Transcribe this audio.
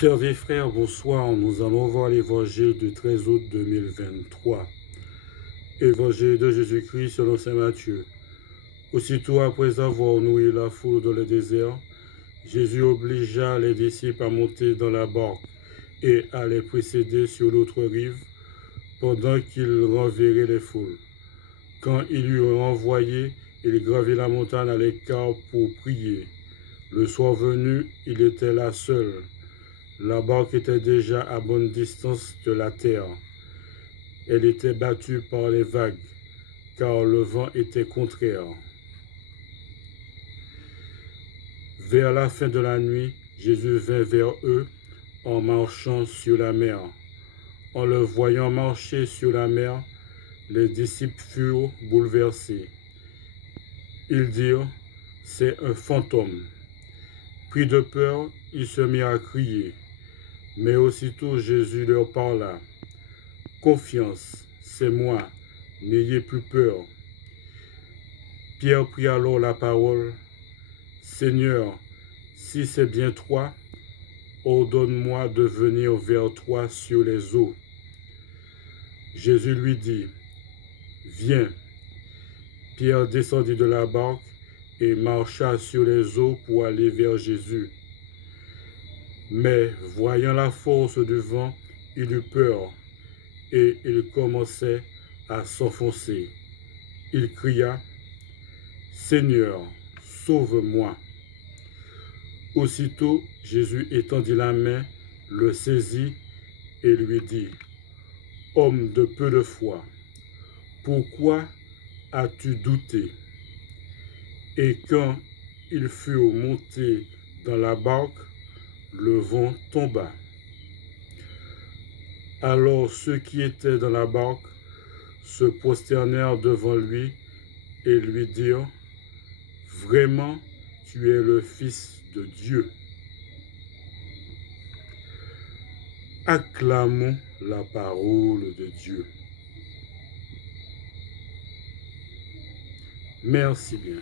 Sœurs et frères, bonsoir. Nous allons voir l'évangile du 13 août 2023. Évangile de Jésus-Christ selon saint Matthieu. Aussitôt après avoir nourri la foule dans le désert, Jésus obligea les disciples à monter dans la barque et à les précéder sur l'autre rive, pendant qu'il renverrait les foules. Quand il eut renvoyé, il gravit la montagne à l'écart pour prier. Le soir venu, il était là seul. La barque était déjà à bonne distance de la terre. Elle était battue par les vagues, car le vent était contraire. Vers la fin de la nuit, Jésus vint vers eux en marchant sur la mer. En le voyant marcher sur la mer, les disciples furent bouleversés. Ils dirent, « C'est un fantôme ». Pris de peur, ils se mirent à crier. Mais aussitôt Jésus leur parla. « Confiance, c'est moi, n'ayez plus peur. » Pierre prit alors la parole. « Seigneur, si c'est bien toi, ordonne-moi de venir vers toi sur les eaux. » Jésus lui dit, « Viens. » Pierre descendit de la barque et marcha sur les eaux pour aller vers Jésus. Mais voyant la force du vent, il eut peur et il commençait à s'enfoncer. Il cria, « Seigneur, sauve-moi !» Aussitôt, Jésus étendit la main, le saisit et lui dit, « Homme de peu de foi, pourquoi as-tu douté ?» Et quand ils furent montés dans la barque, le vent tomba. Alors ceux qui étaient dans la barque se prosternèrent devant lui et lui dirent, « Vraiment, tu es le Fils de Dieu. » Acclamons la parole de Dieu. Merci bien.